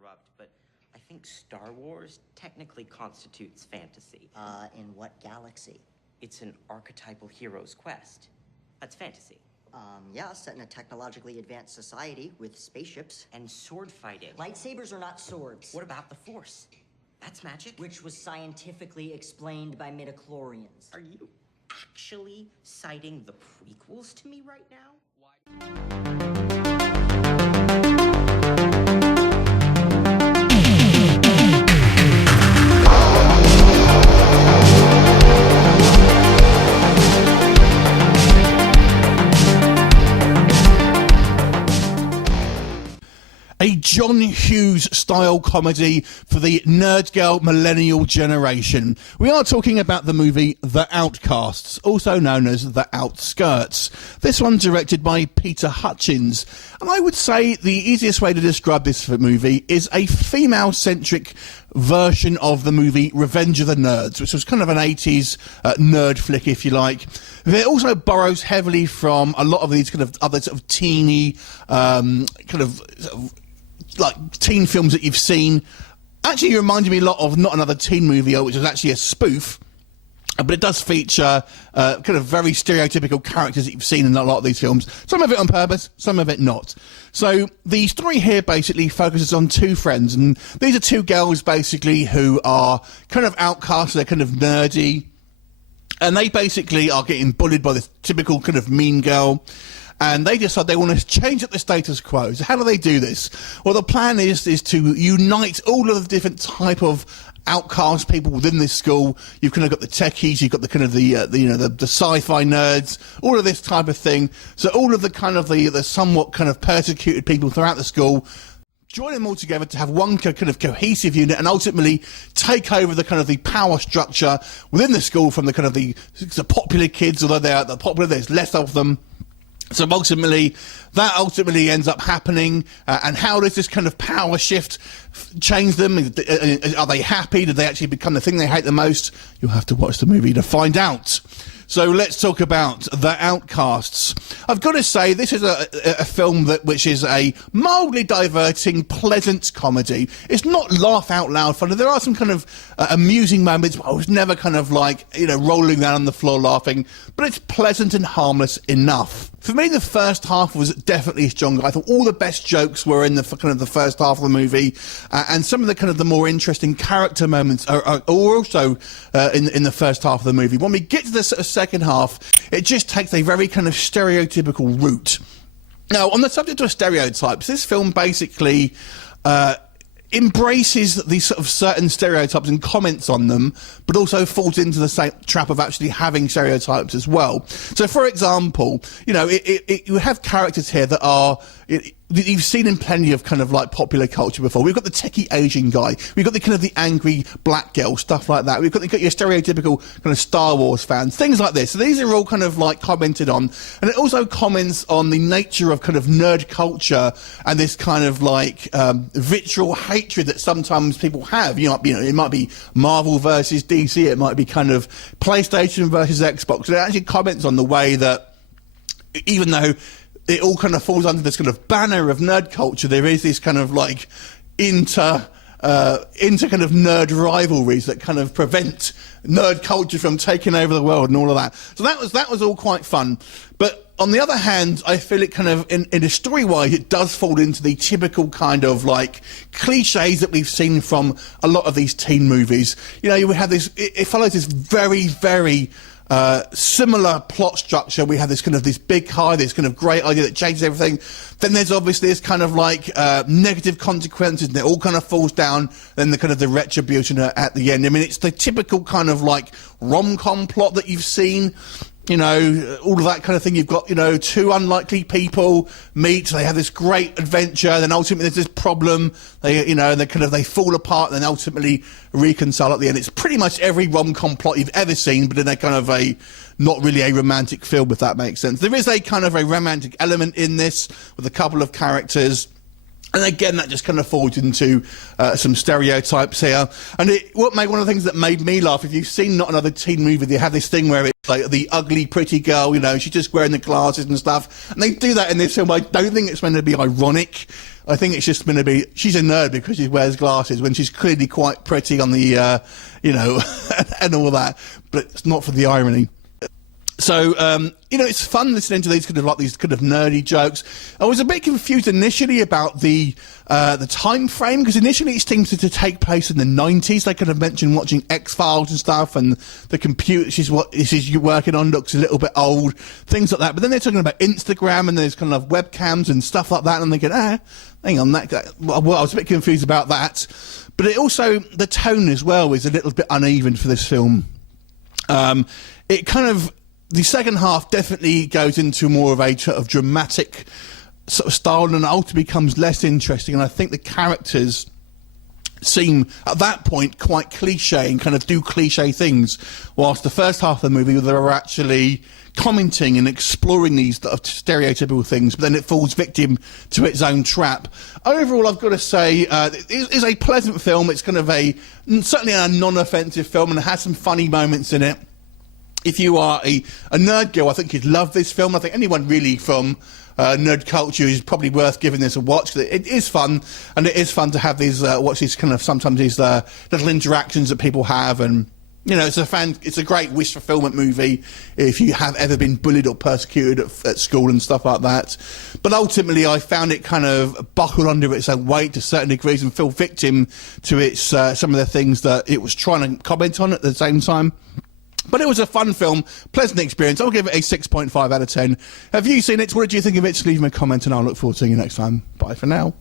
interrupt, but I think Star Wars technically constitutes fantasy. In what galaxy? It's an archetypal hero's quest. That's fantasy. Yeah, set in a technologically advanced society with spaceships. And sword fighting. Lightsabers are not swords. What about the Force? That's magic. Which was scientifically explained by midichlorians. Are you actually citing the prequels to me right now? A John Hughes-style comedy for the nerd girl millennial generation. We are talking about the movie The Outcasts, also known as The Outskirts. This one's directed by Peter Hutchins, and I would say the easiest way to describe this movie is a female-centric version of the movie Revenge of the Nerds, which was kind of an 80s nerd flick, if you like. It also borrows heavily from a lot of these kind of other sort of teeny, like teen films that you've seen. Actually, it reminded me a lot of Not Another Teen Movie, which is actually a spoof, but it does feature kind of very stereotypical characters that you've seen in a lot of these films. Some of it on purpose, some of it not. So the story here basically focuses on two friends, and these are two girls basically who are kind of outcasts, they're kind of nerdy, and they basically are getting bullied by this typical kind of mean girl. And they decide they want to change up the status quo. So how do they do this? Well, the plan is to unite all of the different type of outcast people within this school. You've kind of got the techies, you've got the kind of the sci-fi nerds, all of this type of thing. So all of the kind of the somewhat kind of persecuted people throughout the school, join them all together to have one kind of cohesive unit and ultimately take over the kind of the power structure within the school from the kind of the popular kids, although they're the popular, there's less of them. So ultimately, that ends up happening, and how does this kind of power shift change them? Are they happy? Did they actually become the thing they hate the most? You'll have to watch the movie to find out. So let's talk about The Outcasts. I've got to say, this is a film which is a mildly diverting, pleasant comedy. It's not laugh out loud funny. There are some kind of amusing moments, but I was never kind of like, rolling down on the floor laughing. But it's pleasant and harmless enough. For me, the first half was definitely stronger. I thought all the best jokes were in the kind of the first half of the movie, and some of the kind of the more interesting character moments are also in the first half of the movie. When we get to the sort of second half, it just takes a very kind of stereotypical route. Now, on the subject of stereotypes, this film basically embraces these sort of certain stereotypes and comments on them, but also falls into the same trap of actually having stereotypes as well. So, for example, you have characters here that are... you've seen in plenty of kind of like popular culture before. We've got the techie Asian guy. We've got the kind of the angry black girl, stuff like that. We've got your stereotypical kind of Star Wars fans, things like this. So these are all kind of like commented on. And it also comments on the nature of kind of nerd culture and this kind of like vitriol hatred that sometimes people have. It might be Marvel versus DC. It might be kind of PlayStation versus Xbox. So it actually comments on the way that even though it all kind of falls under this kind of banner of nerd culture, there is this kind of like inter kind of nerd rivalries that kind of prevent nerd culture from taking over the world and all of that. So that was all quite fun. But on the other hand, I feel it kind of, in a story-wise, it does fall into the typical kind of like cliches that we've seen from a lot of these teen movies. You have this, it follows this very, very similar plot structure. We have this kind of this big high, this kind of great idea that changes everything. Then there's obviously this kind of like negative consequences, and it all kind of falls down. Then the kind of the retribution at the end. I mean, it's the typical kind of like rom-com plot that you've seen. All of that kind of thing. You've got, two unlikely people meet, they have this great adventure, then ultimately there's this problem, they fall apart, and then ultimately reconcile at the end. It's pretty much every rom-com plot you've ever seen, but in a kind of not really a romantic film, if that makes sense. There is a kind of a romantic element in this, with a couple of characters. And again, that just kind of falls into some stereotypes here. And one of the things that made me laugh, if you've seen Not Another Teen Movie, they have this thing where like the ugly, pretty girl, you know, she's just wearing the glasses and stuff. And they do that in this film. I don't think it's meant to be ironic. I think it's just meant to be, she's a nerd because she wears glasses when she's clearly quite pretty on the, you know, and all that. But it's not for the irony. So, you know, it's fun listening to these kind of nerdy jokes. I was a bit confused initially about the time frame, because initially it seems to take place in the 90s. They kind of mentioned watching X-Files and stuff, and the computer she's working on looks a little bit old, things like that. But then they're talking about Instagram, and there's kind of webcams and stuff like that, and they go, hang on, well, I was a bit confused about that. But it also, the tone as well is a little bit uneven for this film. It kind of, the second half definitely goes into more of a sort of dramatic sort of style, and ultimately becomes less interesting. And I think the characters seem, at that point, quite cliche and kind of do cliche things, whilst the first half of the movie, they were actually commenting and exploring these stereotypical things, but then it falls victim to its own trap. Overall, I've got to say, it is a pleasant film. It's kind of certainly a non-offensive film, and it has some funny moments in it. If you are a nerd girl, I think you'd love this film. I think anyone really from nerd culture is probably worth giving this a watch. It is fun, and it is fun to have these watch these kind of sometimes these little interactions that people have, and you know, it's a great wish fulfillment movie if you have ever been bullied or persecuted at school and stuff like that. But ultimately, I found it kind of buckled under its own weight to certain degrees and fell victim to its some of the things that it was trying to comment on at the same time. But it was a fun film, pleasant experience. I'll give it a 6.5 out of 10. Have you seen it? What did you think of it? Leave me a comment and I'll look forward to seeing you next time. Bye for now.